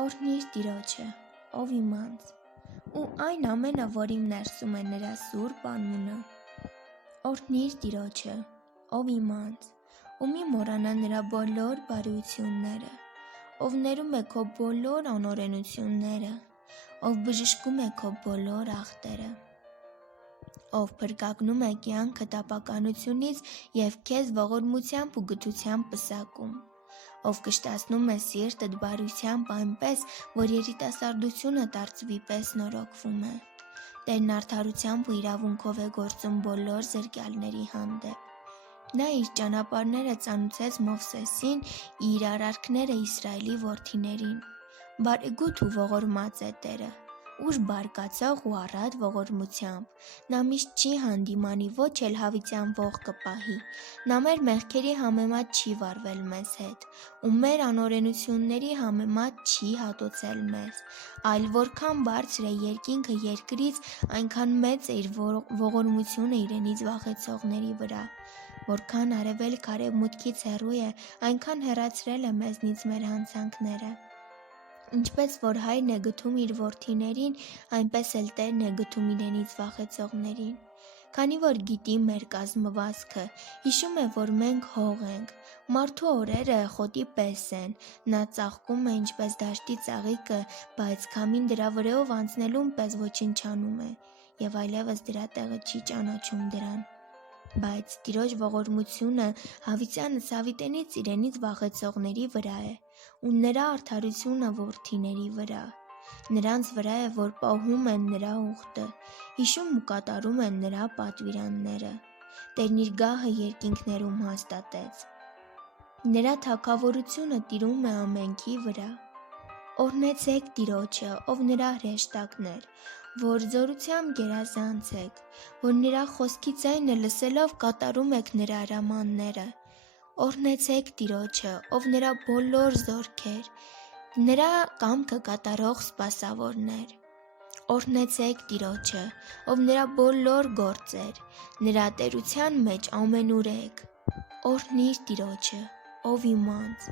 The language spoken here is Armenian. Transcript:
Օրհնիր Տիրոջը, ով իմ անձ, ու այն ամենը, որ իմ ներսում է նրա սուրբ անունը։ Օրհնիր Տիրոջը, ով իմ անձ, ու մի մոռանա նրա բոլոր բարությունները, ով ներում է քո բոլոր անօրենությունները, ով բժշկում է քո բոլոր ախտերը, ով փրկagնում է կյանքը տապականությունից և քեզ ողորմությամբ ու գթությամբ պսակում, ով կշտացնում է սիրտդ բարությամբ այնպես, որ երիտասարդությունը դարձվի պես նորոգվում է։ Տերն արդարությամբ ու իրավունքով է գործում բոլոր զրկյալների հանդեպ։ Նա իր ճանապարհները ծանուցեց Մովսեսին, իր արարքները Իսրայելի որդիներին։ Բարեգութ ու ողորմած է Տերը, ուժ բարկացող ու առատ ողորմությամբ։ Նա միշտ չի հանդիմանի, ոչ էլ հավիտյան ող կպահի։ Նա մեր մեղքերի համեմատ չի վարվել մեզ հետ, ու մեր անօրենությունների համեմատ չի հատուցել մեզ, այլ որքան բարձր է երկինքը երկրից, այնքան մեծ է իր ողորմությունը իրենից վախեցողների վրա։ Որքան արևելք արևմուտքից հեռու է, այնքան հեռացրել է մեզնից մեր հանցանքները։ Ինչպես որ հայրն է գթում իր որդիներին, այնպես էլ Տերն է գթում իրենից վախեցողներին։ Քանի որ գիտի մեր կազմվածքը, հիշում է, որ մենք հող ենք, մարդու օրերը խոտի պես են, նա ծաղկում է ինչպես դաշտի ծաղիկը, բայց քամին դրա վրայով անցնելուն պես ոչնչանում է, և այլևս դրա տեղը չի ճանաչում դրան։ Բայց Տիրոջ ողորմությունը հավիտյանս հավիտենից իրենից վախեցողների վրա է, ու նրա արդարությունը որդիների վրա։ Նրանց վրա է, որ պահում են նրա ուխտը, հիշում ու կատարում են նրա պատվիրանները։ Տերն իր գահը երկինքներում հաստատեց։ Նրա թագավորությունը տիրում է ամենքի վրա։ Օրհնեցեք Տիրոջը, ով նրա հրեշտակներ, որ զորությամբ գերազանցեք, որ նրա խոսքի ձայնը լսելով կատարում եք նրա հրամանները։ Օրհնեցեք Տիրոջը, ով նրա բոլոր զորքեր, նրա կամքը կատարող սպասավորներ։ Օրհնեցեք Տիրոջը, ով նրա բոլոր գործեր, նրա տերության մեջ ամենուր եք։ Օրհնիր Տիրոջը, ով իմ անձ,